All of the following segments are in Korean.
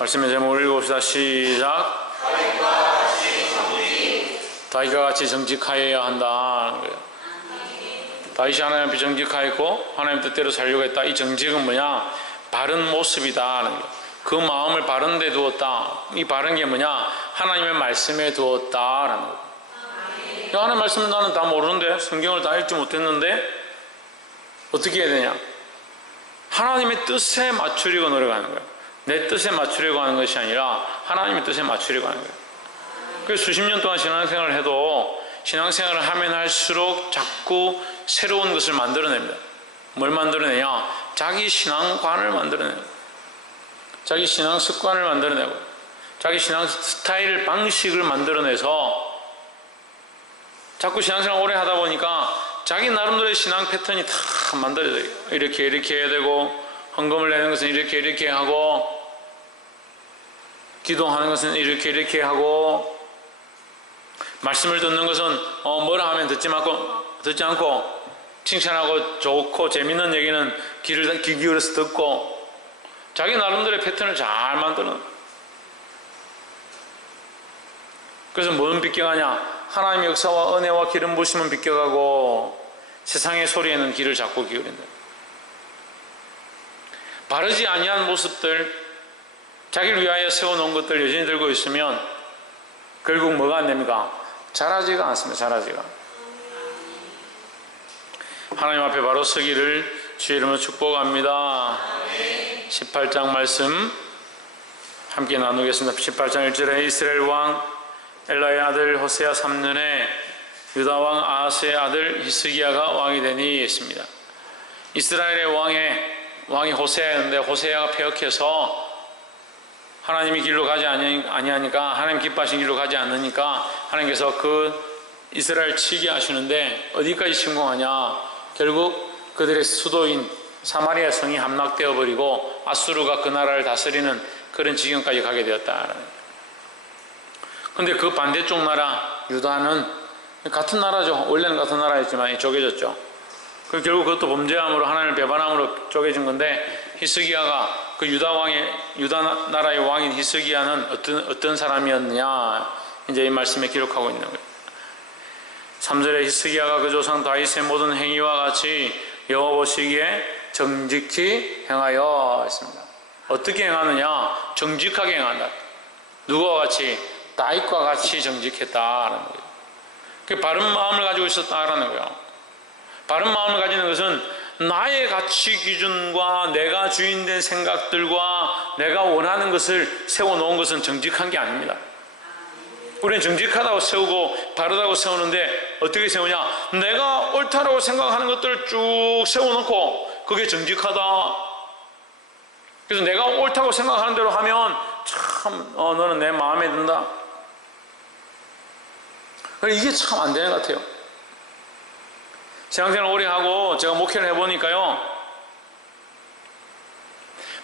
말씀의 제목을 읽읍시다. 시작. 다윗과 같이 정직하여야 한다. 다윗이 하나님 앞에 정직하였고 하나님 뜻대로 살려고 했다. 이 정직은 뭐냐? 바른 모습이다. 그 마음을 바른 데 두었다. 이 바른 게 뭐냐? 하나님의 말씀에 두었다라는 거. 하나님의 말씀을 나는 다 모르는데, 성경을 다 읽지 못했는데 어떻게 해야 되냐? 하나님의 뜻에 맞추려고 노력하는 거예요. 내 뜻에 맞추려고 하는 것이 아니라 하나님의 뜻에 맞추려고 하는 거예요. 그래서 수십 년 동안 신앙생활을 해도 신앙생활을 하면 할수록 자꾸 새로운 것을 만들어냅니다. 뭘 만들어내냐? 자기 신앙관을 만들어내고, 자기 신앙 습관을 만들어내고, 자기 신앙 스타일, 방식을 만들어내서 자꾸 신앙생활 오래 하다 보니까 자기 나름대로의 신앙 패턴이 다 만들어져요. 이렇게 해야 되고, 헌금을 내는 것은 이렇게 하고, 기도하는 것은 이렇게 하고, 말씀을 듣는 것은 뭐라 하면 듣지 않고 칭찬하고 좋고 재밌는 얘기는 귀 기울여서 듣고, 자기 나름대로의 패턴을 잘 만드는. 그래서 뭐는 비껴가냐? 하나님의 역사와 은혜와 기름 부으심은 비껴가고 세상의 소리에는 귀를 자꾸 기울인다. 바르지 아니한 모습들, 자기를 위하여 세워놓은 것들 여전히 들고 있으면 결국 뭐가 안 됩니까? 자라지가 않습니다. 자라지가. 하나님 앞에 바로 서기를 주의 이름으로 축복합니다. 18장 말씀 함께 나누겠습니다. 18장 1절에 이스라엘 왕 엘라의 아들 호세아 3년에 유다 왕 아하스의 아들 히스기야가 왕이 되니 있습니다. 이스라엘의 왕이 호세아였는데 호세아가 패역해서 하나님의 길로 가지 아니하니까, 하나님 기뻐하신 길로 가지 않으니까 하나님께서 그 이스라엘 치게 하시는데 어디까지 침공하냐? 결국 그들의 수도인 사마리아 성이 함락되어 버리고 아수르가 그 나라를 다스리는 그런 지경까지 가게 되었다. 근데 그 반대쪽 나라 유다는 같은 나라죠. 원래는 같은 나라였지만 쪼개졌죠. 결국 그것도 범죄함으로 하나님을 배반함으로 쪼개진 건데, 히스기야가 그 유다 나라의 왕인 히스기야는 어떤 사람이었느냐? 이제 이 말씀에 기록하고 있는 거예요. 3절에 히스기야가 그 조상 다윗의 모든 행위와 같이 여호와 보시기에 정직히 행하여 했습니다. 어떻게 행하느냐? 정직하게 행한다. 누구와 같이? 다윗과 같이 정직했다라는 거예요. 그 바른 마음을 가지고 있었다라는 거예요. 바른 마음을 가지는 것은 나의 가치 기준과 내가 주인된 생각들과 내가 원하는 것을 세워놓은 것은 정직한 게 아닙니다. 우리는 정직하다고 세우고 바르다고 세우는데 어떻게 세우냐? 내가 옳다라고 생각하는 것들을 쭉 세워놓고 그게 정직하다. 그래서 내가 옳다고 생각하는 대로 하면 참 너는 내 마음에 든다. 이게 참 안 되는 것 같아요. 신앙생활 오래 하고 제가 목회를 해보니까요,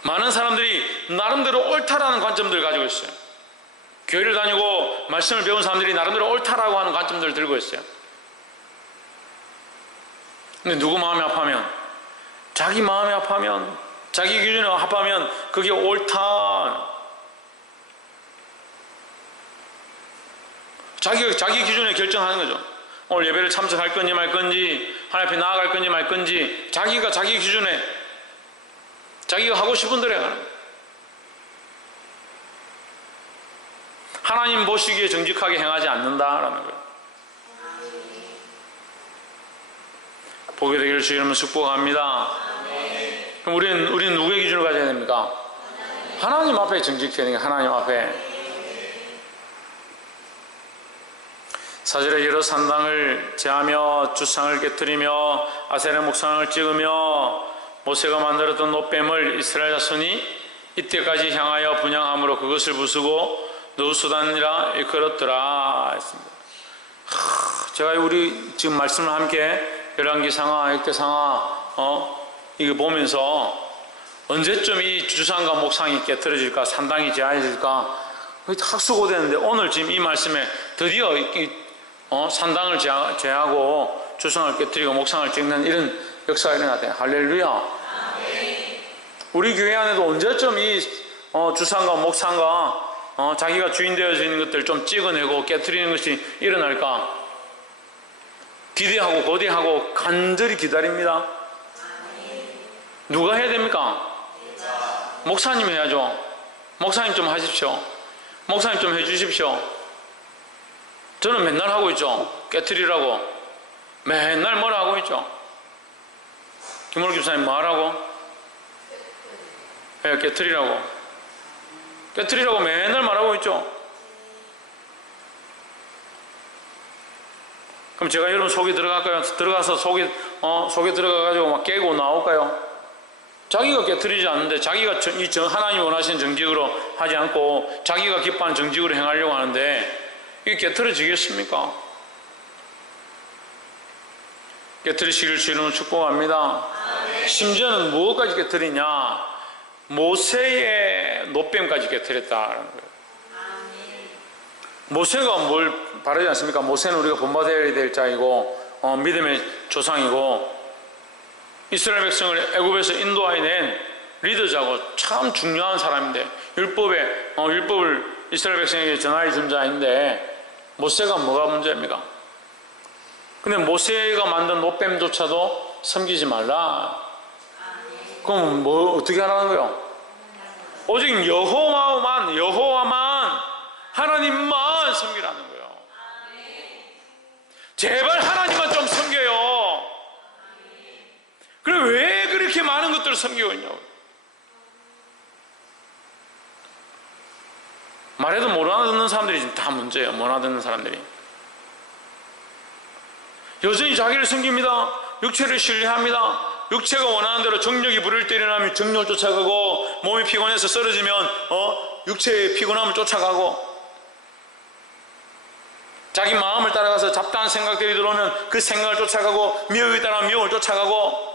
많은 사람들이 나름대로 옳다라는 관점들을 가지고 있어요. 교회를 다니고 말씀을 배운 사람들이 나름대로 옳다라고 하는 관점들을 들고 있어요. 근데 누구 마음이 아파하면, 자기 마음이 아파하면, 자기 기준에 합하면 그게 옳다. 자기 기준에 결정하는 거죠. 오늘 예배를 참석할 건지 말 건지, 하나님 앞에 나아갈 건지 말 건지, 자기가 자기 기준에 자기가 하고 싶은 대로 해가는 거예요. 하나님 보시기에 정직하게 행하지 않는다라는 거예요. 보게 되기를 주의 이름으로 축복합니다. 그럼 우리는 누구의 기준을 가져야 됩니까? 하나님 앞에 정직해야 되니까 하나님 앞에. 4절에 여러 산당을 제하며 주상을 깨뜨리며 아세라 목상을 찍으며 모세가 만들었던 놋뱀을 이스라엘 자손이 이때까지 향하여 분향함으로 그것을 부수고 누수단이라 일컬었더라 했습니다. 제가 우리 지금 말씀을 함께 열왕기상하, 역대상하 이거 보면서 언제쯤 이 주상과 목상이 깨뜨려질까, 산당이 제하질까 학수고대는데, 오늘 지금 이 말씀에 드디어 산당을 제하고 주상을 깨뜨리고 목상을 찍는 이런 역사가 일어났대요. 할렐루야. 우리 교회 안에도 언제쯤 이 주상과 목상과 자기가 주인 되어져 있는 것들 좀 찍어내고 깨트리는 것이 일어날까 기대하고 고대하고 간절히 기다립니다. 누가 해야 됩니까? 목사님 해야죠. 목사님 좀 하십시오. 목사님 좀 해주십시오. 저는 맨날 하고 있죠. 깨트리라고 맨날 뭐라 하고 있죠. 김원호 집사님 뭐 하라고? 깨트리라고 맨날 말하고 있죠. 그럼 제가 여러분 속에 들어갈까요? 들어가서 속에 들어가가지고 막 깨고 나올까요? 자기가 깨트리지 않는데 자기가 하나님이 원하시는 정직으로 하지 않고 자기가 기뻐하는 정직으로 행하려고 하는데 이게 깨트려지겠습니까? 깨트리시기를 주님으로 축복합니다. 심지어는 무엇까지 깨트리냐? 모세의 노뱀까지 깨트렸다는 거예요. 모세가 뭘 바라지 않습니까? 모세는 우리가 본받아야 될 자이고 믿음의 조상이고 이스라엘 백성을 애굽에서 인도하여 낸 리더자고 참 중요한 사람인데 율법을 이스라엘 백성에게 전하여 준 자인데 모세가 뭐가 문제입니까? 근데 모세가 만든 노뱀조차도 섬기지 말라. 그럼 뭐 어떻게 하라는 거예요? 오직 여호와만 하나님만 섬기라는 거예요. 제발 하나님만 좀 섬겨요. 그럼 왜 그렇게 많은 것들을 섬기고 있냐고. 말해도 못 알아듣는 사람들이 지금 다 문제예요. 못 알아듣는 사람들이 여전히 자기를 섬깁니다. 육체를 신뢰합니다. 육체가 원하는 대로 정력이 부릴 때 일어나면 정력을 쫓아가고 몸이 피곤해서 쓰러지면 육체의 피곤함을 쫓아가고 자기 마음을 따라가서 잡다한 생각들이 들어오면 그 생각을 쫓아가고 미혹에 따라 미혹을 쫓아가고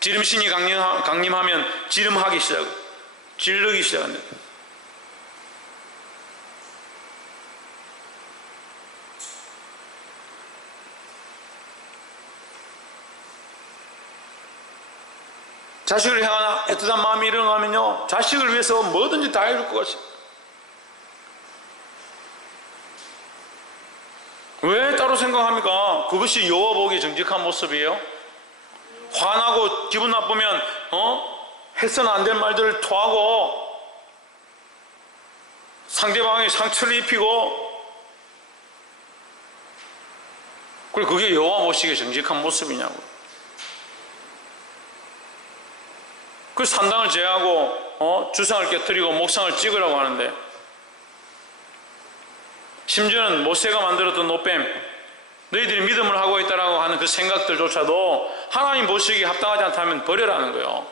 지름신이 강림하면 지름하기 시작하고 질르기 시작합니다. 자식을 향한 애틋한 마음이 일어나면요 자식을 위해서 뭐든지 다 해줄 것 같아요. 왜 따로 생각합니까? 그것이 여호와 보기 정직한 모습이에요. 화나고 기분 나쁘면 해서는 안 될 말들을 토하고 상대방에게 상처를 입히고 그리고 그게 여호와 보시기에 정직한 모습이냐고. 그 산당을 제하고 주상을 깨뜨리고 목상을 찍으라고 하는데 심지어는 모세가 만들었던 노뱀 너희들이 믿음을 하고 있다라고 하는 그 생각들조차도 하나님 보시기에 합당하지 않다면 버려라는 거예요.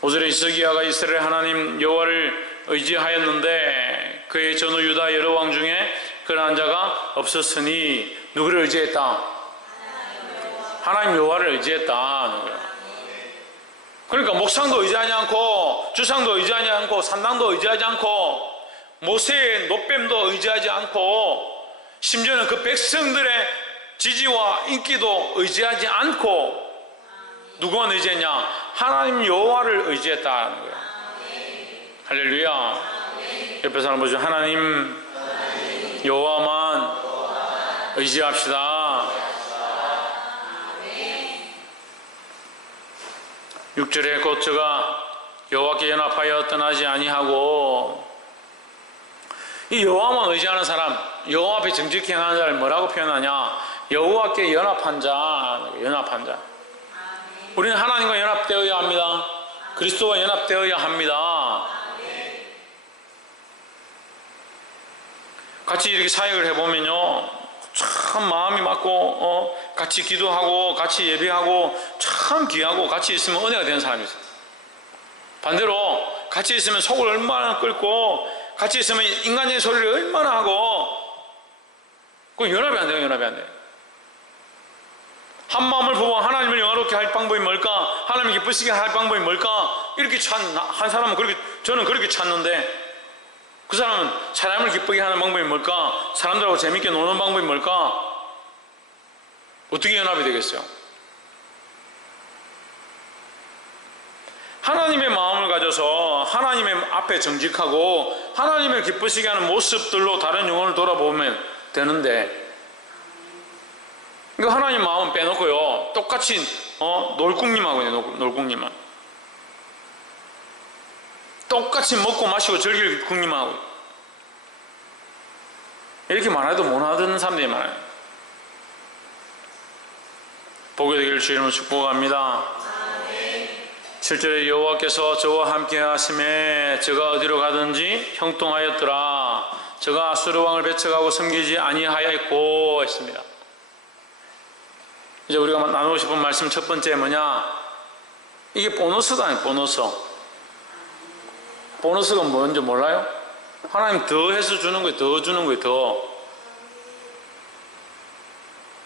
5절에 히스기야가 이스라엘 하나님 여호와를 의지하였는데 그의 전후 유다 여러 왕 중에 그러한 자가 없었으니 누구를 의지했다? 하나님 여호와를 의지했다는 거예요. 그러니까 목상도 의지하지 않고 주상도 의지하지 않고 산당도 의지하지 않고 모세의 노뱀도 의지하지 않고 심지어는 그 백성들의 지지와 인기도 의지하지 않고 누구만 의지했냐? 하나님 여호와를 의지했다는 거예요. 할렐루야. 옆에 사람 보시죠. 하나님 여호와만 의지합시다. 6절에 곧 저가 여호와께 연합하여 떠나지 아니하고 이 여호와만 의지하는 사람 여호와 앞에 정직히 행하는 자를 뭐라고 표현하냐? 여호와께 연합한 자. 우리는 하나님과 연합되어야 합니다. 그리스도와 연합되어야 합니다. 같이 이렇게 사역을 해보면요 참 마음이 맞고 같이 기도하고 같이 예배하고 참 귀하고 같이 있으면 은혜가 되는 사람이 있어요. 반대로 같이 있으면 속을 얼마나 끓고 같이 있으면 인간적인 소리를 얼마나 하고 그 연합이 안 돼요. 연합이 안 돼요. 한 마음을 보고 하나님을 영화롭게 할 방법이 뭘까? 하나님을 기쁘시게 할 방법이 뭘까? 이렇게 한 사람은 저는 그렇게 찾는데 그 사람은 사람을 기쁘게 하는 방법이 뭘까? 사람들하고 재밌게 노는 방법이 뭘까? 어떻게 연합이 되겠어요? 하나님의 마음을 가져서 하나님의 앞에 정직하고 하나님을 기쁘시게 하는 모습들로 다른 영혼을 돌아보면 되는데, 이거 하나님 마음 빼놓고요 똑같이 놀궁님하고 놀궁님만 똑같이 먹고 마시고 즐길 궁님하고 이렇게 말해도 못하던 사람들이 많아요. 복이 되기를 주 이름으로 축복합니다. 7절에 여호와께서 저와 함께 하심에 저가 어디로 가든지 형통하였더라. 저가 아수르 왕을 배척하고 섬기지 아니하였고 했습니다. 이제 우리가 나누고 싶은 말씀 첫 번째 뭐냐, 이게 보너스가 아니에요. 보너스가 뭔지 몰라요? 하나님 더 해서 주는 거예요. 더 주는 거예요. 더.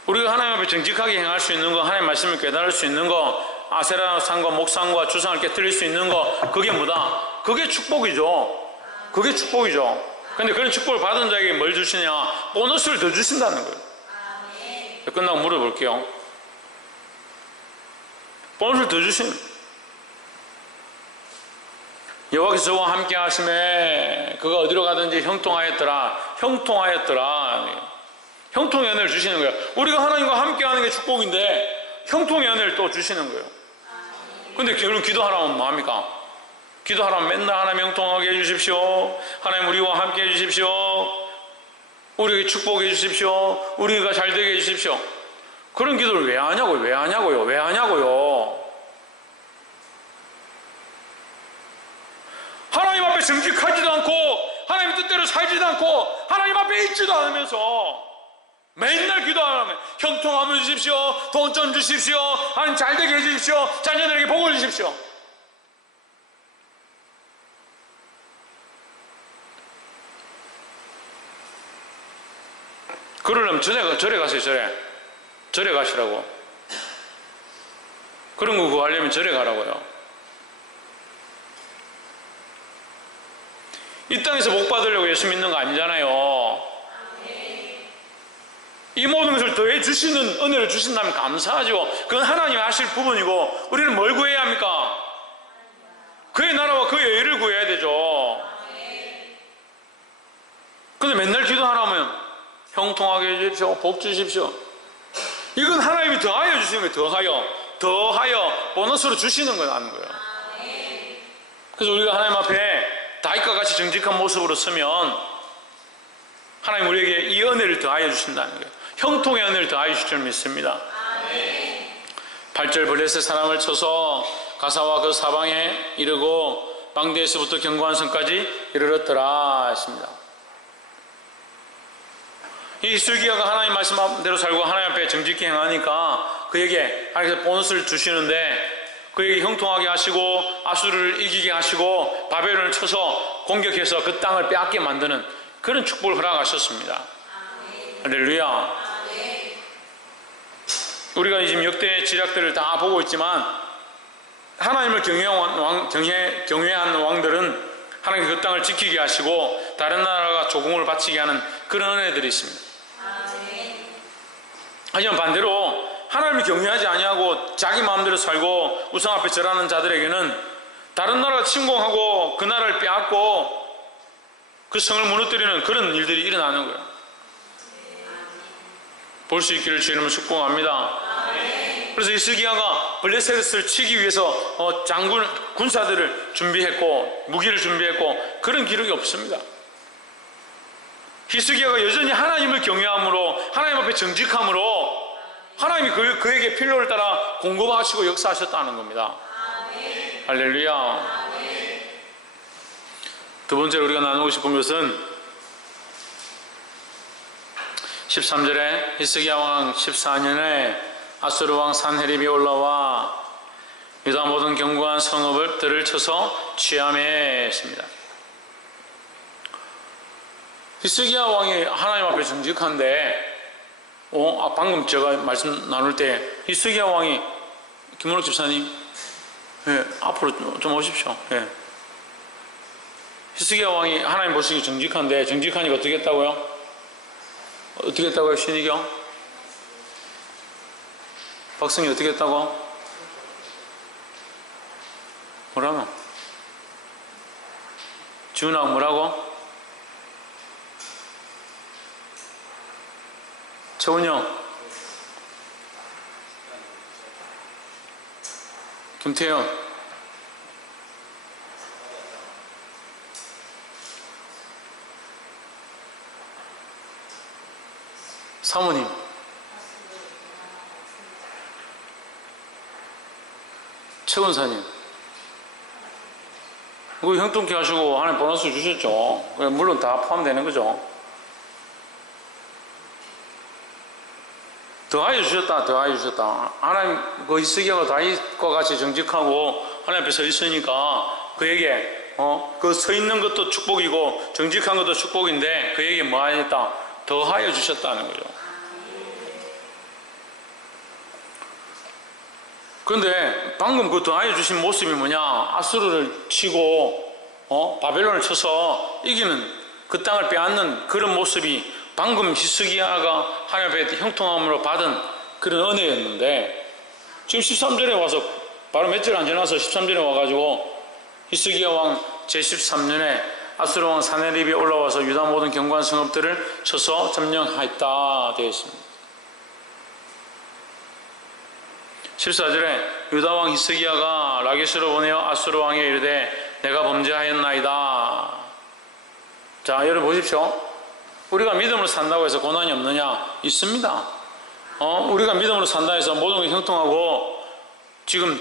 우리가 하나님 앞에 정직하게 행할 수 있는 거, 하나님 말씀을 깨달을 수 있는 거, 아세라상과 목상과 주상을 깨뜨릴 수 있는 거, 그게 뭐다? 그게 축복이죠. 그게 축복이죠. 근데 그런 축복을 받은 자에게 뭘 주시냐? 보너스를 더 주신다는 거예요. 끝나고 물어볼게요. 보너스를 더 주시는 거예요. 여호와께서 저와 함께 하심에 그가 어디로 가든지 형통하였더라. 형통의 은혜를 주시는 거예요. 우리가 하나님과 함께 하는 게 축복인데 형통의 은혜를 또 주시는 거예요. 근데 그럼 기도하라면 뭐합니까? 기도하라면 맨날 하나님 형통하게 해주십시오. 하나님 우리와 함께 해주십시오. 우리에게 축복해 주십시오. 우리가 잘 되게 해주십시오. 그런 기도를 왜 하냐고요? 하나님 앞에 정직하지도 않고 하나님 뜻대로 살지도 않고 하나님 앞에 있지도 않으면서 맨날 기도하면 형통함을 주십시오. 돈 좀 주십시오. 하나님 잘되게 해주십시오. 자녀들에게 복을 주십시오. 그러려면 절에 가세요. 절에 가시라고. 그런 거 구하려면 절에 가라고요. 이 땅에서 복 받으려고 예수 믿는 거 아니잖아요. 이 모든 것을 더해 주시는 은혜를 주신다면 감사하죠. 그건 하나님이 하실 부분이고 우리는 뭘 구해야 합니까? 그의 나라와 그의 의를 구해야 되죠. 근데 맨날 기도하라면 형통하게 해주십시오. 복 주십시오. 이건 하나님이 더하여 주시는 거예요. 더하여 보너스로 주시는 거예요. 하는 거예요. 그래서 우리가 하나님 앞에 다윗과 같이 정직한 모습으로 서면 하나님 우리에게 이 은혜를 더하여 주신다는 거예요. 형통의 은혜를 더하여 주실 줄 믿습니다. 8절 블레셋 사람을 쳐서 가사와 그 사방에 이르고 방대에서부터 견고한 성까지 이르렀더라 했습니다. 이 히스기야가 하나님 말씀대로 살고 하나님 앞에 정직히 행하니까 그에게 하나님께서 보너스를 주시는데 그에게 형통하게 하시고 아수르를 이기게 하시고 바벨론을 쳐서 공격해서 그 땅을 빼앗게 만드는 그런 축복을 허락하셨습니다. 할렐루야. 우리가 지금 역대 지략들을 다 보고 있지만 하나님을 경외한 왕들은 하나님 그 땅을 지키게 하시고 다른 나라가 조공을 바치게 하는 그런 은혜들이 있습니다. 하지만 반대로 하나님을 경외하지 아니하고 자기 마음대로 살고 우상 앞에 절하는 자들에게는 다른 나라가 침공하고 그 나라를 빼앗고 그 성을 무너뜨리는 그런 일들이 일어나는 거예요. 볼 수 있기를 주 이름으로 축복합니다. 그래서 히스기야가 블레셋을 치기 위해서 군사들을 준비했고 무기를 준비했고 그런 기록이 없습니다. 히스기야가 여전히 하나님을 경외함으로 하나님 앞에 정직함으로 하나님이 그에게 필요를 따라 공급하시고 역사하셨다는 겁니다. 할렐루야. 두 번째로 우리가 나누고 싶은 것은 13절에 히스기야 왕 14년에 아수르 왕 산헤립이 올라와 유다 모든 견고한 성읍들을 쳐서 취함해 했습니다. 히스기야 왕이 하나님 앞에 정직한데 방금 제가 말씀 나눌 때 히스기야 왕이 김문옥 집사님 앞으로 좀 오십시오. 히스기야 왕이 하나님 보시기 정직한데 정직하니까 어떻게 했다고요? 어떻게 했다고요? 신이경? 박성이 어떻게 했다고? 뭐라노? 지훈아 뭐라고? 최훈영, 김태현, 사모님, 최원사님, 그 형통케 하시고 하나님 보너스 주셨죠. 물론 다 포함되는 거죠. 더하여 주셨다, 더하여 주셨다. 하나님 그 히스기야가 다윗과 같이 정직하고 하나님 앞에 서 있으니까 그에게 그 서 있는 것도 축복이고 정직한 것도 축복인데 그에게 뭐 하였다? 더하여 주셨다는 거죠. 그런데 방금 그 더하여 주신 모습이 뭐냐? 아수르를 치고 바벨론을 쳐서 이기는 그 땅을 빼앗는 그런 모습이 방금 히스기야가 하나님 앞에 형통함으로 받은 그런 은혜였는데 지금 13절에 와서 바로 몇 절 안 지나서 13절에 와가지고 히스기야 왕 제13년에 아수르 왕 사네립이 올라와서 유다 모든 견고한 성읍들을 쳐서 점령하였다 되어 있습니다. 14절에 유다 왕 히스기야가 라기스로 보내어 아수르 왕에 이르되 내가 범죄하였나이다. 자, 여러분 보십시오. 우리가 믿음으로 산다고 해서 고난이 없느냐? 있습니다. 우리가 믿음으로 산다 해서 모든 게 형통하고 지금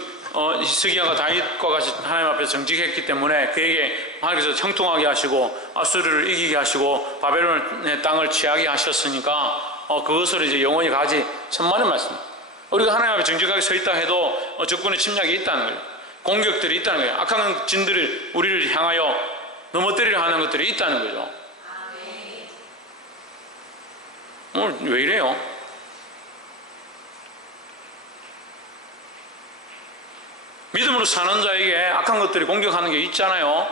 히스기야가 다윗과 같이 하나님 앞에 정직했기 때문에 그에게 하나님께서 형통하게 하시고 아수르를 이기게 하시고 바벨론의 땅을 취하게 하셨으니까 그것을 이제 영원히 가지 천만의 말씀. 우리가 하나님 앞에 정직하게 서 있다 해도 적군의 침략이 있다는 거예요. 공격들이 있다는 거예요. 악한 진들을 우리를 향하여 넘어뜨리려 하는 것들이 있다는 거죠. 왜 이래요? 믿음으로 사는 자에게 악한 것들이 공격하는 게 있잖아요.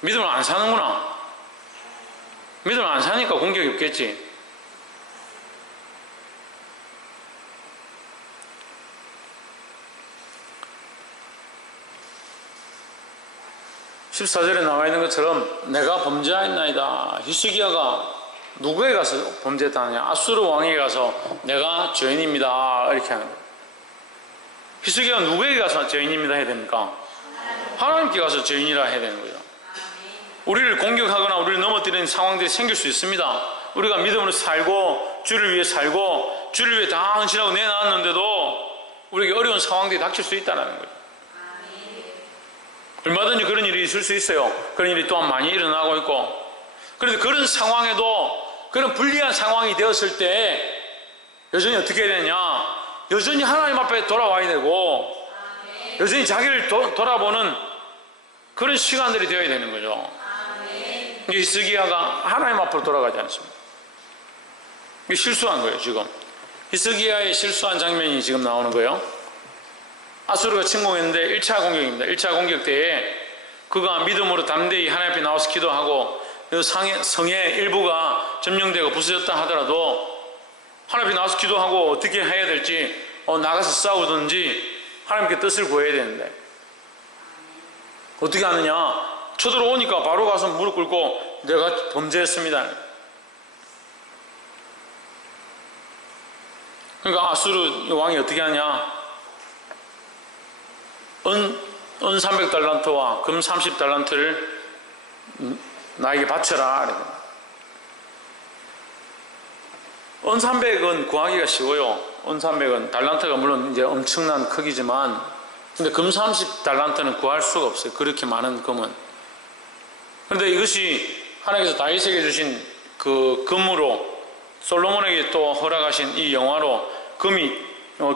믿음을 안 사는구나. 믿음을 안 사니까 공격이 없겠지. 14절에 나와 있는 것처럼 내가 범죄하였나이다. 히스기야가 누구에 가서 범죄했다느냐? 아수르 왕에게 가서 내가 죄인입니다 이렇게 하는 거예요. 히스기야가 누구에게 가서 죄인입니다 해야 됩니까? 하나님께 가서 죄인이라 해야 되는 거예요. 우리를 공격하거나 우리를 넘어뜨리는 상황들이 생길 수 있습니다. 우리가 믿음으로 살고 주를 위해 살고 주를 위해 다 헌신하고 내놨는데도 우리에게 어려운 상황들이 닥칠 수 있다는 거예요. 얼마든지 그런 일이 있을 수 있어요. 그런 일이 또한 많이 일어나고 있고. 그런데 그런 상황에도 그런 불리한 상황이 되었을 때 여전히 어떻게 해야 되냐? 여전히 하나님 앞에 돌아와야 되고 여전히 자기를 돌아보는 그런 시간들이 되어야 되는 거죠. 히스기야가 하나님 앞으로 돌아가지 않습니다. 이게 실수한 거예요. 지금 히스기야의 실수한 장면이 지금 나오는 거예요. 아수르가 침공했는데 1차 공격입니다. 1차 공격 때에 그가 믿음으로 담대히 하나님 앞에 나와서 기도하고 성의 일부가 점령되고 부서졌다 하더라도 하나님 앞에 나와서 기도하고 어떻게 해야 될지 나가서 싸우든지 하나님께 뜻을 구해야 되는데 어떻게 하느냐? 쳐들어오니까 바로 가서 무릎 꿇고 내가 범죄했습니다. 그러니까 아수르 왕이 어떻게 하냐? 은 300달란트와 금 30달란트를 나에게 바쳐라. 은 300은 구하기가 쉬워요. 은 300은 달란트가 물론 이제 엄청난 크기지만 근데 금 30달란트는 구할 수가 없어요. 그렇게 많은 금은. 그런데 이것이 하나님께서 다윗에게 주신 그 금으로 솔로몬에게 또 허락하신 이 영화로 금이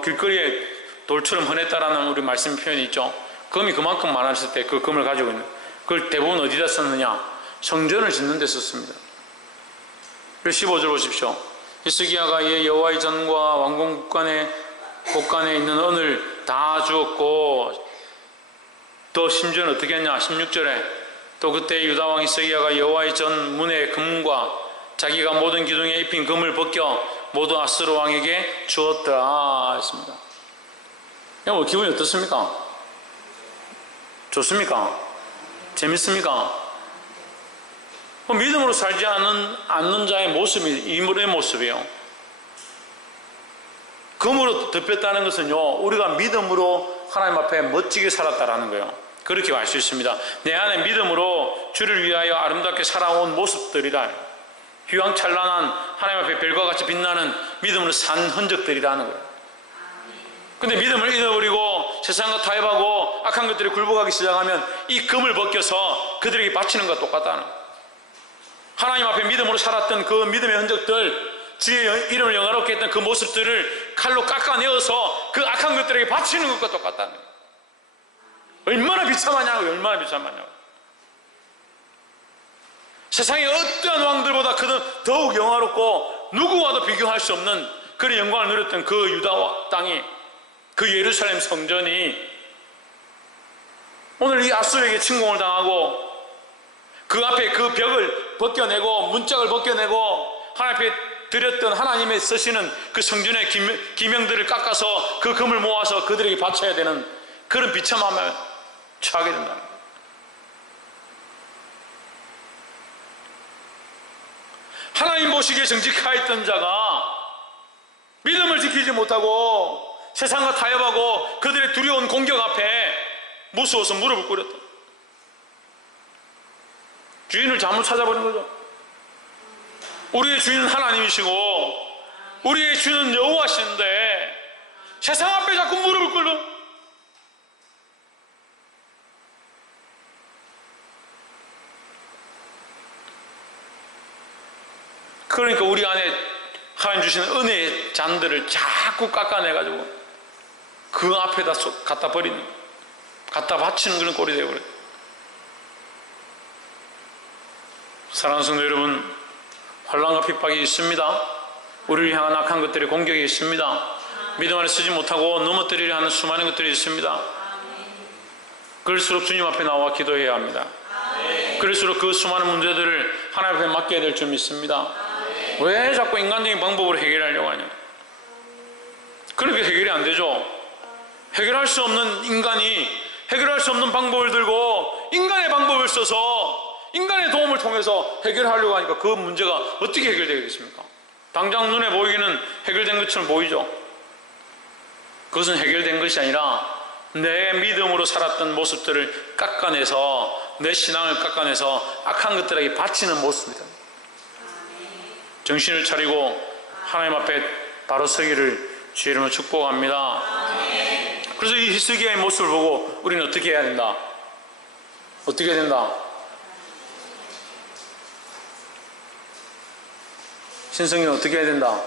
길거리에 돌처럼 흔했다라는 우리 말씀 표현이 있죠. 금이 그만큼 많았을 때 그 금을 가지고 있는 그걸 대부분 어디다 썼느냐? 성전을 짓는 데 썼습니다. 15절 보십시오. 히스기야가 이에 여호와의 전과 왕궁 곳간에 있는 은을 다 주었고 또 심지어는 어떻게 했냐? 16절에 또 그때 유다 왕 히스기야가 여호와의 전 문의 금과 자기가 모든 기둥에 입힌 금을 벗겨 모두 아수르 왕에게 주었다 했습니다. 여러분 기분이 어떻습니까? 좋습니까? 재밌습니까? 믿음으로 살지 않는 자의 모습이 이물의 모습이에요. 금으로 덮였다는 것은요, 우리가 믿음으로 하나님 앞에 멋지게 살았다라는 거예요. 그렇게 알 수 있습니다. 내 안에 믿음으로 주를 위하여 아름답게 살아온 모습들이라, 휘황찬란한 하나님 앞에 별과 같이 빛나는 믿음으로 산 흔적들이라는 거예요. 근데 믿음을 잃어버리고 세상과 타협하고 악한 것들이 굴복하기 시작하면 이 금을 벗겨서 그들에게 바치는 것과 똑같다는 거예요. 하나님 앞에 믿음으로 살았던 그 믿음의 흔적들, 주의 이름을 영화롭게 했던 그 모습들을 칼로 깎아내어서 그 악한 것들에게 바치는 것과 똑같다는 거예요. 얼마나 비참하냐고요. 얼마나 비참하냐고. 세상의 어떠한 왕들보다 그는 더욱 영화롭고 누구와도 비교할 수 없는 그런 영광을 누렸던 그 유다 땅이, 그 예루살렘 성전이 오늘 이 아수르에게 침공을 당하고 그 앞에 그 벽을 벗겨내고 문짝을 벗겨내고 하나님 앞에 드렸던 하나님의 쓰시는 그 성전의 기명들을 깎아서 그 금을 모아서 그들에게 바쳐야 되는 그런 비참함에 처하게 된다는 거예요. 하나님 보시기에 정직하였던 자가 믿음을 지키지 못하고 세상과 타협하고 그들의 두려운 공격 앞에 무서워서 무릎을 꿇었다. 주인을 잘못 찾아버린 거죠. 우리의 주인은 하나님이시고 우리의 주인은 여호와신데 세상 앞에 자꾸 무릎을 꿇어. 그러니까 우리 안에 하나님 주시는 은혜의 잔들을 자꾸 깎아내가지고 그 앞에다 갖다 버리는, 갖다 바치는 그런 꼴이 되어버려요. 사랑하는 성도 여러분, 환난과 핍박이 있습니다. 우리를 향한 악한 것들의 공격이 있습니다. 믿음 안에 쓰지 못하고 넘어뜨리려 하는 수많은 것들이 있습니다. 그럴수록 주님 앞에 나와 기도해야 합니다. 그럴수록 그 수많은 문제들을 하나님 앞에 맡겨야 될 줄 믿습니다. 왜 자꾸 인간적인 방법으로 해결하려고 하냐? 그렇게 해결이 안 되죠. 해결할 수 없는 인간이 해결할 수 없는 방법을 들고 인간의 방법을 써서 인간의 도움을 통해서 해결하려고 하니까 그 문제가 어떻게 해결되겠습니까? 당장 눈에 보이기는 해결된 것처럼 보이죠. 그것은 해결된 것이 아니라 내 믿음으로 살았던 모습들을 깎아내서, 내 신앙을 깎아내서 악한 것들에게 바치는 모습입니다. 정신을 차리고 하나님 앞에 바로 서기를 주의 이름으로 축복합니다. 그래서 이 히스기야의 모습을 보고 우리는 어떻게 해야 된다? 어떻게 해야 된다? 신성이는 어떻게 해야 된다?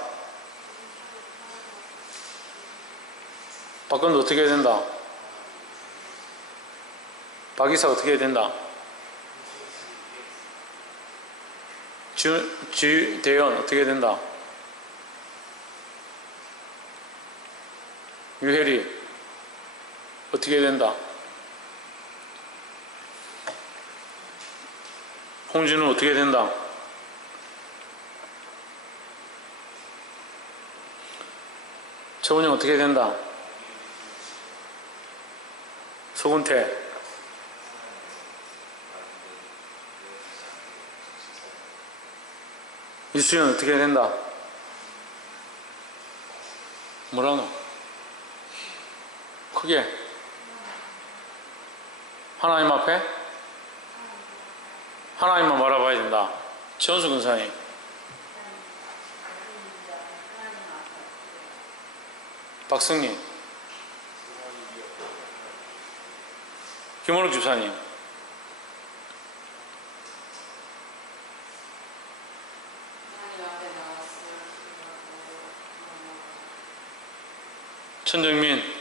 박건도 어떻게 해야 된다? 박이사 어떻게 해야 된다? 대연 어떻게 해야 된다? 유혜리 어떻게 해야 된다? 홍진은 어떻게 해야 된다? 최원영 어떻게 해야 된다? 소근태 이수연 어떻게 해야 된다? 뭐라노? 크게 하나님 앞에 하나님만 바라봐야 된다. 최원수 근사님 박승님 김원욱 집사님 천정민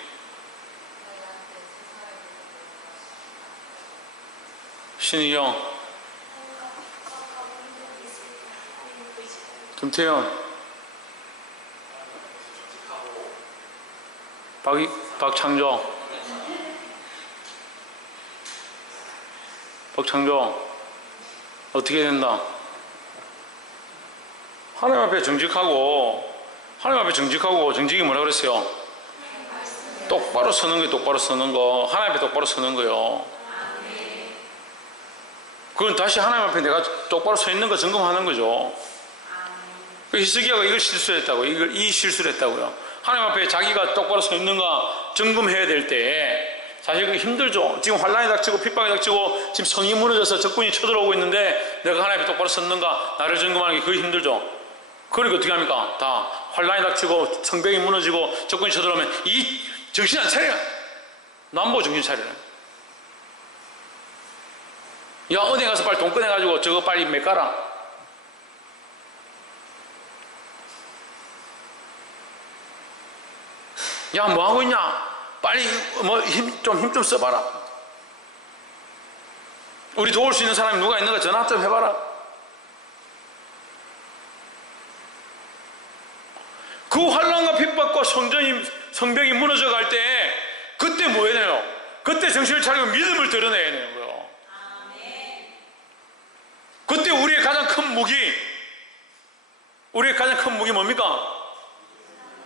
신희경 김태현 박창조 어떻게 해야 된다? 하나님 앞에 정직하고 정직이 뭐라 그랬어요? 똑바로 서는 거예요. 똑바로 서는 거. 하나님 앞에 똑바로 서는 거요. 그건 다시 하나님 앞에 내가 똑바로 서 있는 거 점검하는 거죠. 히스기야가 이걸 실수했다고, 이 실수를 했다고요. 하나님 앞에 자기가 똑바로 서 있는가 점검해야 될 때 사실 그 힘들죠. 지금 환란이 닥치고 핍박이 닥치고 지금 성이 무너져서 적군이 쳐들어오고 있는데 내가 하나님 앞에 똑바로 섰는가 나를 점검하는 게 그게 힘들죠. 그러니까 어떻게 합니까? 다 환란이 닥치고 성벽이 무너지고 적군이 쳐들어오면 이 정신 안 차려. 남보 정신 차리라. 야, 은행 가서 빨리 돈 꺼내가지고 저거 빨리 메꿔라. 야, 뭐 하고 있냐? 빨리 뭐 힘 좀 써봐라. 우리 도울 수 있는 사람이 누가 있는가 전화 좀 해봐라. 그 환란과 핍박과 성벽이 무너져 갈 때 그때 뭐 해야 돼요? 그때 정신을 차리고 믿음을 드러내야 되는 거예요. 그때 우리의 가장 큰 무기 뭡니까?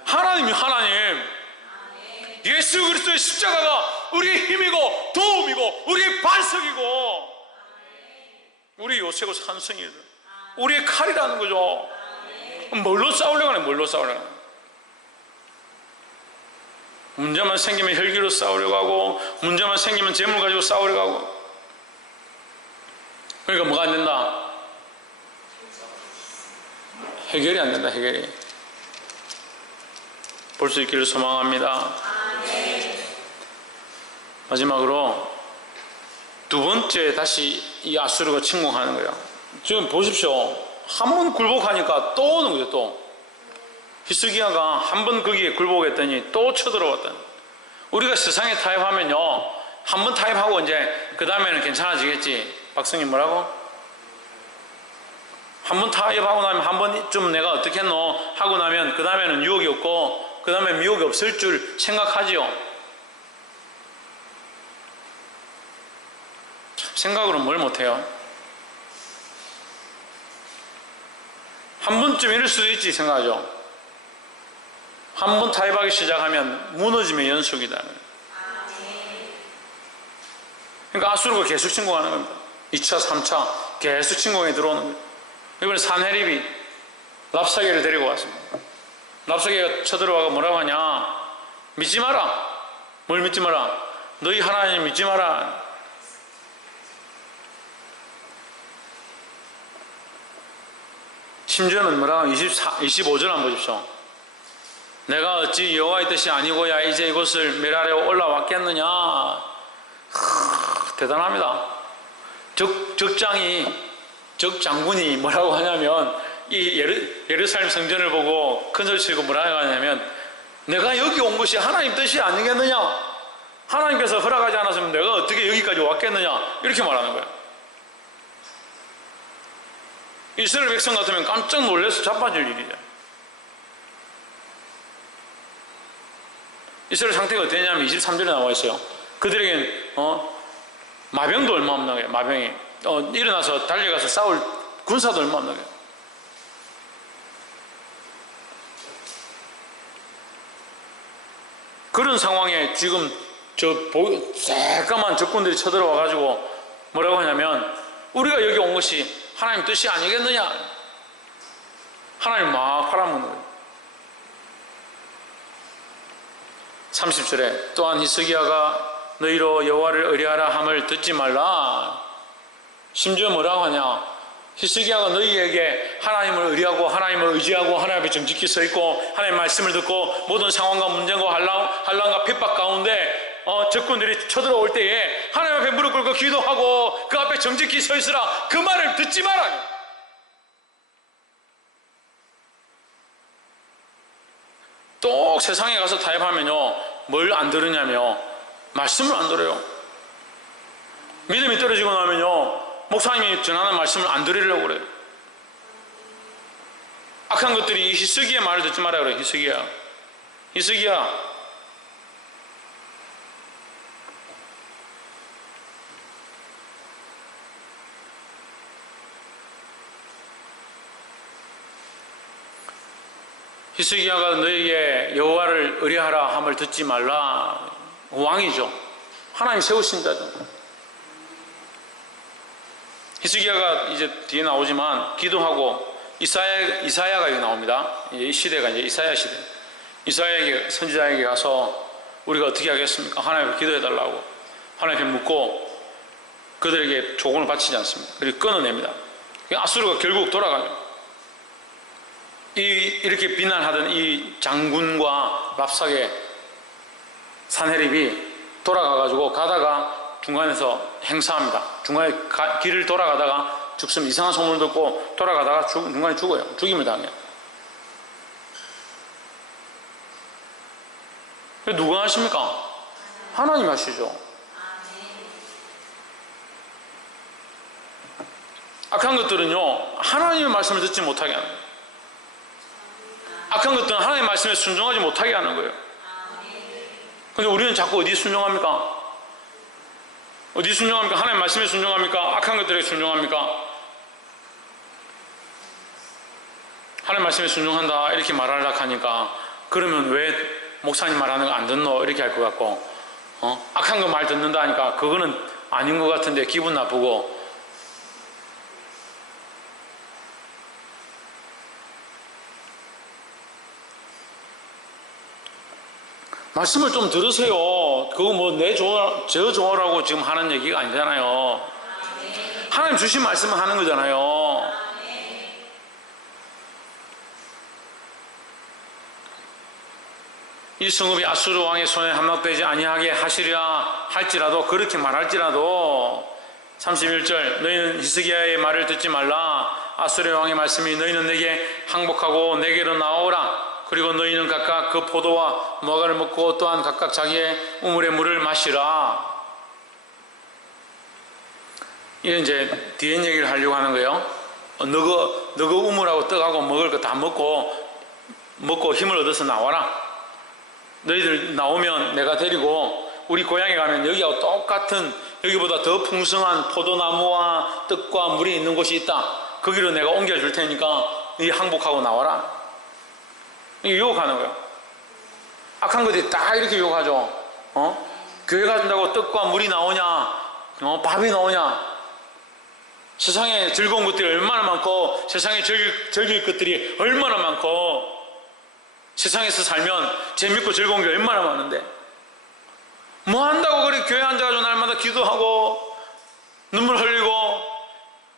하나님이요. 하나님. 예수 그리스도의 십자가가 우리의 힘이고 도움이고 우리의 반석이고 우리 요새고 산성이에요. 우리의 칼이라는 거죠. 뭘로 싸우려고 하네. 뭘로 싸우려고 하네. 문제만 생기면 혈기로 싸우려고 하고 문제만 생기면 재물 가지고 싸우려고 하고. 그러니까 뭐가 안 된다? 해결이 안 된다. 해결이. 볼 수 있기를 소망합니다. 마지막으로 두 번째 다시 이 아수르가 침공하는 거예요. 지금 보십시오. 한 번 굴복하니까 또 오는 거죠. 또 히스기야가 한 번 거기에 굴복했더니 또 쳐들어왔다. 우리가 세상에 타협하면요, 한 번 타협하고 이제 그 다음에는 괜찮아지겠지. 박성님 뭐라고? 한 번 타협하고 나면 한 번 좀 내가 어떻게 했노 하고 나면 그 다음에는 유혹이 없고 그 다음에 미혹이 없을 줄 생각하지요. 생각으로는 뭘 못해요. 한 번쯤 이럴 수도 있지 생각하죠. 한 번 타협하기 시작하면 무너짐의 연속이다. 그러니까 아수르가 계속 침공하는 겁니다. 2차, 3차 계속 침공에 들어오는 거예요. 이번에 산헤립이 랍사게를 데리고 왔습니다. 랍사게가 쳐들어와가 뭐라고 하냐? 믿지 마라. 뭘 믿지 마라? 너희 하나님 믿지 마라. 심지어는 뭐라고 25절 한번 보십시오. 내가 어찌 여호와의 뜻이 아니고야 이제 이곳을 멸하려 올라왔겠느냐. 대단합니다. 적장군이 뭐라고 하냐면 이 예루살렘 성전을 보고 큰소리 치고 뭐라고 하냐면 내가 여기 온 것이 하나님 뜻이 아니겠느냐. 하나님께서 허락하지 않았으면 내가 어떻게 여기까지 왔겠느냐. 이렇게 말하는 거예요. 이스라엘 백성 같으면 깜짝 놀라서 자빠질 일이죠. 이스라엘 상태가 어땠냐면 23절에 나와 있어요. 그들에겐 마병도 얼마 없나 해요. 마병이 일어나서 달려가서 싸울 군사도 얼마 없나 해요. 그런 상황에 지금 새까만 적군들이 쳐들어와 가지고 뭐라고 하냐면 우리가 여기 온 것이 하나님 뜻이 아니겠느냐. 하나님 막 팔아먹는 거예요. 30절에 또한 히스기야가 너희로 여호와를 의뢰하라 함을 듣지 말라. 심지어 뭐라고 하냐. 히스기야가 너희에게 하나님을 의뢰하고 하나님을 의지하고 하나님 앞에 정직히 서 있고 하나님의 말씀을 듣고 모든 상황과 문제와 환난과 핍박 가운데 적군들이 쳐들어올 때에 하나님 앞에 무릎 꿇고 기도하고 그 앞에 정직히 서 있으라. 그 말을 듣지 마라. 또 세상에 가서 타협하면요 뭘 안 들으냐며 말씀을 안 들어요. 믿음이 떨어지고 나면요 목사님이 전하는 말씀을 안 들으려고 그래요. 악한 것들이 히스기야 말을 듣지 마라 그래요. 히스기야 히스기야가 너에게 여호와를 의뢰하라 함을 듣지 말라. 왕이죠. 하나님 세우신다죠. 히스기야가 이제 뒤에 나오지만 기도하고 이사야가 여기 나옵니다. 이 시대가 이제 이사야 시대. 이사야에게, 선지자에게 가서 우리가 어떻게 하겠습니까? 하나님께 기도해달라고 하나님께 묻고 그들에게 조공을 바치지 않습니다. 그리고 끊어냅니다. 아수르가 결국 돌아가요. 이렇게 비난하던 이 장군과 랍삭의 산헤립이 돌아가가지고 가다가 중간에서 행사합니다. 중간에 길을 돌아가다가 죽습니다. 이상한 소문을 듣고 돌아가다가 중간에 죽어요. 죽임을 당해요. 누가 하십니까? 하나님 하시죠. 악한 것들은요, 하나님의 말씀을 듣지 못하게 하는 거예요. 악한 것들은 하나님의 말씀에 순종하지 못하게 하는 거예요. 근데 우리는 자꾸 어디에 순종합니까? 어디 순종합니까? 하나님 말씀에 순종합니까? 악한 것들에 순종합니까? 하나님 말씀에 순종한다 이렇게 말하려고 하니까 그러면 왜 목사님 말하는 거 안 듣노? 이렇게 할 것 같고 악한 거 말 듣는다 하니까 그거는 아닌 것 같은데 기분 나쁘고 말씀을 좀 들으세요. 그거 뭐 저 좋아라고 지금 하는 얘기가 아니잖아요. 하나님 주신 말씀을 하는 거잖아요. 이 성읍이 아수르 왕의 손에 함락되지 아니하게 하시리라 할지라도 그렇게 말할지라도 31절 너희는 히스기야의 말을 듣지 말라. 아수르 왕의 말씀이 너희는 내게 항복하고 내게로 나오라. 그리고 너희는 각각 그 포도와 무화과를 먹고 또한 각각 자기의 우물의 물을 마시라. 이건 이제 뒤에 얘기를 하려고 하는 거예요. 너거 우물하고 떡하고 먹을 거 다 먹고 힘을 얻어서 나와라. 너희들 나오면 내가 데리고 우리 고향에 가면 여기하고 똑같은 여기보다 더 풍성한 포도나무와 떡과 물이 있는 곳이 있다. 거기로 내가 옮겨줄 테니까 네 항복하고 나와라. 유혹하는 거예요. 악한 것들이 딱 이렇게 유혹하죠. 교회 간다고 떡과 물이 나오냐, 밥이 나오냐. 세상에 즐거운 것들이 얼마나 많고 세상에 즐길 것들이 얼마나 많고 세상에서 살면 재밌고 즐거운 게 얼마나 많은데 뭐 한다고 그렇게 교회 앉아가지고 날마다 기도하고 눈물 흘리고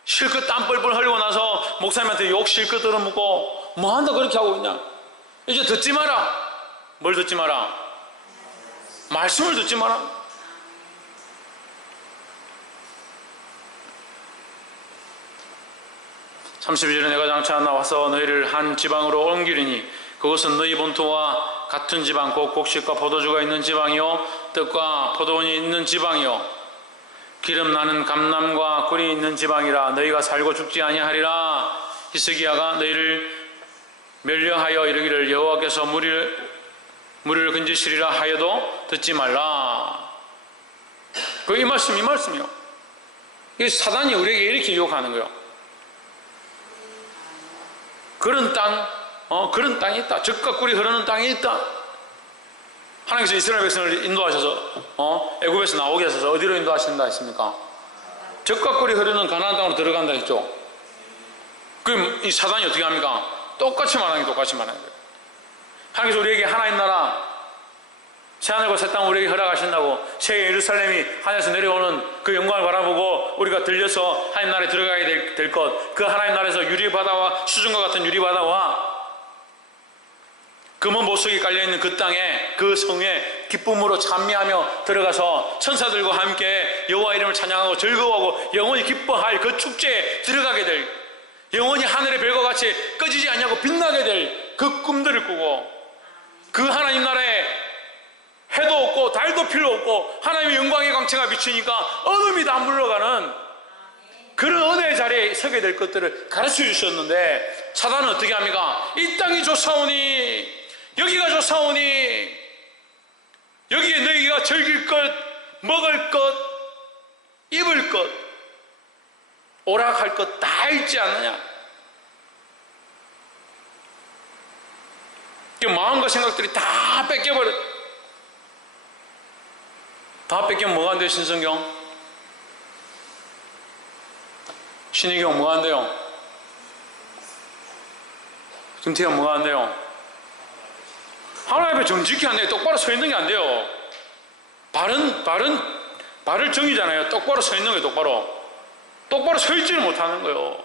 실컷 땀 뻘뻘 흘리고 나서 목사님한테 욕 실컷 들어먹고 뭐 한다고 그렇게 하고 있냐. 이제 듣지 마라. 뭘 듣지 마라? 말씀을 듣지 마라. (32절에) 내가 장차 나와서 너희를 한 지방으로 옮기리니 그것은 너희 본토와 같은 지방 곧 곡식과 포도주가 있는 지방이요 떡과 포도원이 있는 지방이요 기름 나는 감람과 꿀이 있는 지방이라. 너희가 살고 죽지 아니하리라. 히스기야가 너희를 멸려하여 이르기를 여호와께서 무리를 건지시리라 하여도 듣지 말라. 이 말씀이요. 이 사단이 우리에게 이렇게 유혹하는 거예요. 그런 땅이 있다. 젖과 꿀이 흐르는 땅이 있다. 하나님께서 이스라엘 백성을 인도하셔서 애굽에서 나오게 하셔서 어디로 인도하신다 했습니까? 젖과 꿀이 흐르는 가나안 땅으로 들어간다 했죠. 그럼 이 사단이 어떻게 합니까? 똑같이 말하는 거예요. 하나님께서 우리에게 하나님 나라 새하늘과 새 땅을 우리에게 허락하신다고 새 예루살렘이 하늘에서 내려오는 그 영광을 바라보고 우리가 들려서 하나님 나라에 들어가게 될 것, 그 하나님 나라에서 유리바다와 수중과 같은 유리바다와 금은 보석이 깔려있는 그 땅에 그 성에 기쁨으로 찬미하며 들어가서 천사들과 함께 여호와 이름을 찬양하고 즐거워하고 영원히 기뻐할 그 축제에 들어가게 될, 영원히 하늘의 별과 같이 꺼지지 않냐고 빛나게 될 그 꿈들을 꾸고 그 하나님 나라에 해도 없고 달도 필요 없고 하나님의 영광의 광채가 비추니까 어둠이 다 물러가는 그런 은혜의 자리에 서게 될 것들을 가르쳐 주셨는데 사단은 어떻게 합니까? 이 땅이 좋사오니 여기가 좋사오니 여기에 너희가 즐길 것, 먹을 것, 입을 것, 오락할 것 다 있지 않느냐. 그 마음과 생각들이 다 뺏겨버려. 다 뺏기면 뭐가 안 돼요? 신성경? 신의경 뭐가 안 돼요? 김태형 뭐가 안 돼요? 하나님 앞에 정직히 안 돼요. 똑바로 서 있는 게 안 돼요. 발을 정이잖아요. 똑바로 서 있는 거예요. 똑바로 서 있지를 못하는 거예요.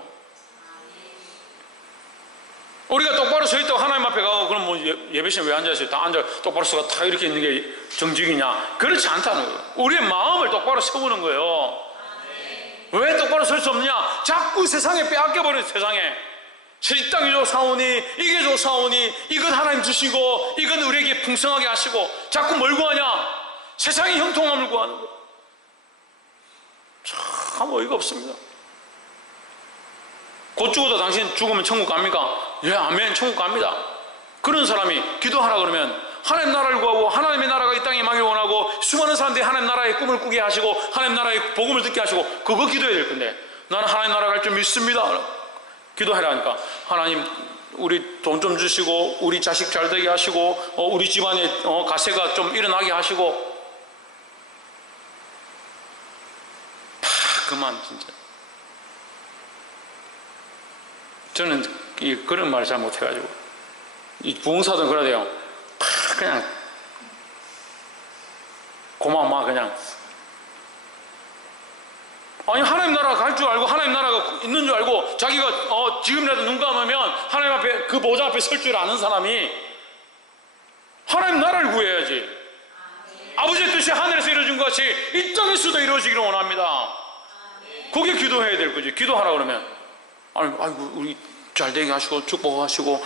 우리가 똑바로 서 있다고 하나님 앞에 가고 그럼 뭐 예배실 왜 앉아있어요? 다 앉아 똑바로 서가 다 이렇게 있는 게 정직이냐? 그렇지 않다는 거예요. 우리의 마음을 똑바로 세우는 거예요. 왜 똑바로 설 수 없느냐? 자꾸 세상에 빼앗겨버려요. 세상에 이 땅이 좋사오니 이게 좋사오니 이것 하나님 주시고 이건 우리에게 풍성하게 하시고 자꾸 뭘 구하냐? 세상의 형통함을 구하는 거예요. 참 어이가 없습니다. 곧 죽어도 당신 죽으면 천국 갑니까? 예, 아멘, 천국 갑니다. 그런 사람이 기도하라 그러면 하나님 나라를 구하고 하나님의 나라가 이 땅에 임하길 원하고 수많은 사람들이 하나님 나라의 꿈을 꾸게 하시고 하나님 나라의 복음을 듣게 하시고 그거 기도해야 될 건데 나는 하나님 나라 갈 줄 믿습니다. 기도하라니까 하나님 우리 돈 좀 주시고 우리 자식 잘 되게 하시고 우리 집안에 가세가 좀 일어나게 하시고 그만 진짜. 저는 그런 말 잘 못해가지고 이 부흥사도 그래야 돼요. 그냥 고마워 그냥 아니 하나님 나라 갈 줄 알고 하나님 나라가 있는 줄 알고 자기가 지금이라도 눈 감으면 하나님 앞에 그 보좌 앞에 설 줄 아는 사람이 하나님 나라를 구해야지. 아버지의 뜻이 하늘에서 이루어진 것 같이 이 땅에서도 이루어지기를 원합니다. 그게 기도해야 될 거지. 기도하라 그러면 아이고 우리 잘 되게 하시고 축복하시고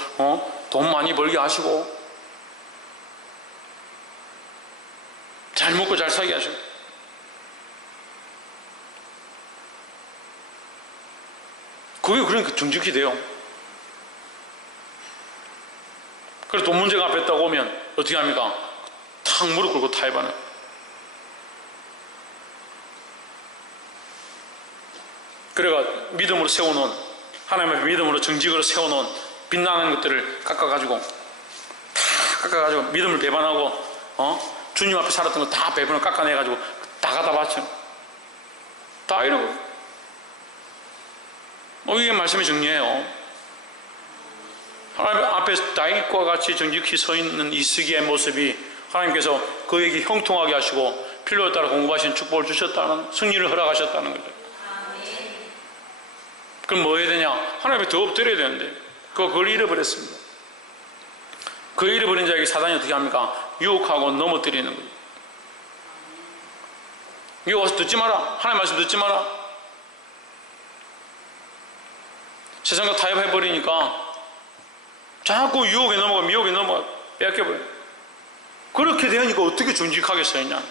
돈 많이 벌게 하시고 잘 먹고 잘 살게 하시고 그게 그러니까 정직히 돼요. 그래서 돈 문제가 앞에 있다고 오면 어떻게 합니까? 탁 무릎 꿇고 타협하는. 그래가 믿음으로 세워놓은 하나님의 믿음으로 정직으로 세워놓은 빛나는 것들을 깎아가지고 다 깎아가지고 믿음을 배반하고 주님 앞에 살았던 거 다 배분을 깎아내가지고 다 갖다 바쳐 다 이러고 이게 말씀이 정리해요. 하나님 앞에 다윗과 같이 정직히 서 있는 이스기의 모습이 하나님께서 그에게 형통하게 하시고 필요에 따라 공급하신 축복을 주셨다는 승리를 허락하셨다는 거죠. 그럼 뭐 해야 되냐? 하나님 앞에 더 엎드려야 되는데 그걸 잃어버렸습니다. 그 잃어버린 자에게 사단이 어떻게 합니까? 유혹하고 넘어뜨리는 거예요. 이거 와서 듣지 마라. 하나님 말씀 듣지 마라. 세상과 타협해버리니까 자꾸 유혹에 넘어가 미혹에 넘어가 빼앗겨버려. 그렇게 되니까 어떻게 정직하게 서 있냐?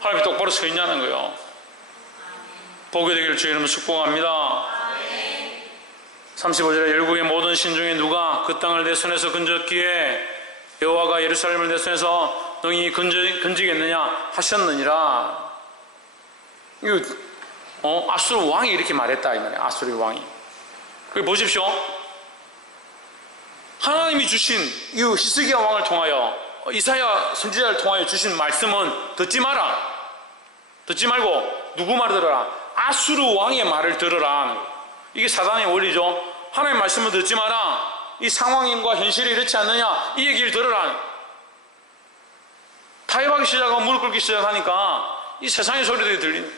하나님이 똑바로 서 있냐는 거예요. 보게 되기를 주의 이름으로 축복합니다. 35절에 열국의 모든 신 중에 누가 그 땅을 내 손에서 건졌기에 여호와가 예루살렘을 내 손에서 너희 건지겠느냐 하셨느니라. 이거 아수르 왕이 이렇게 말했다 이 말이에요. 아수르 왕이. 보십시오. 하나님이 주신 이 히스기야 왕을 통하여 이사야 선지자를 통하여 주신 말씀은 듣지 마라. 듣지 말고 누구 말을 들어라? 아수르 왕의 말을 들으라. 이게 사단의 원리죠. 하나님의 말씀을 듣지 마라. 이 상황과 현실이 이렇지 않느냐 이 얘기를 들으라. 타협하기 시작하고 무릎 꿇기 시작하니까 이 세상의 소리들이 들리는.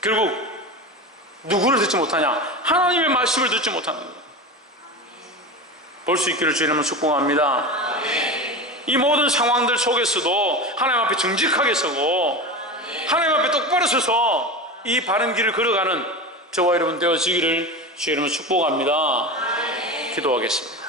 결국 누구를 듣지 못하냐? 하나님의 말씀을 듣지 못하는 거예요. 볼 수 있기를 주의 이름으로 축복합니다. 이 모든 상황들 속에서도 하나님 앞에 정직하게 서고 하나님 앞에 똑바로 서서 이 바른 길을 걸어가는 저와 여러분 되어지기를 주의 이름으로 축복합니다. 기도하겠습니다.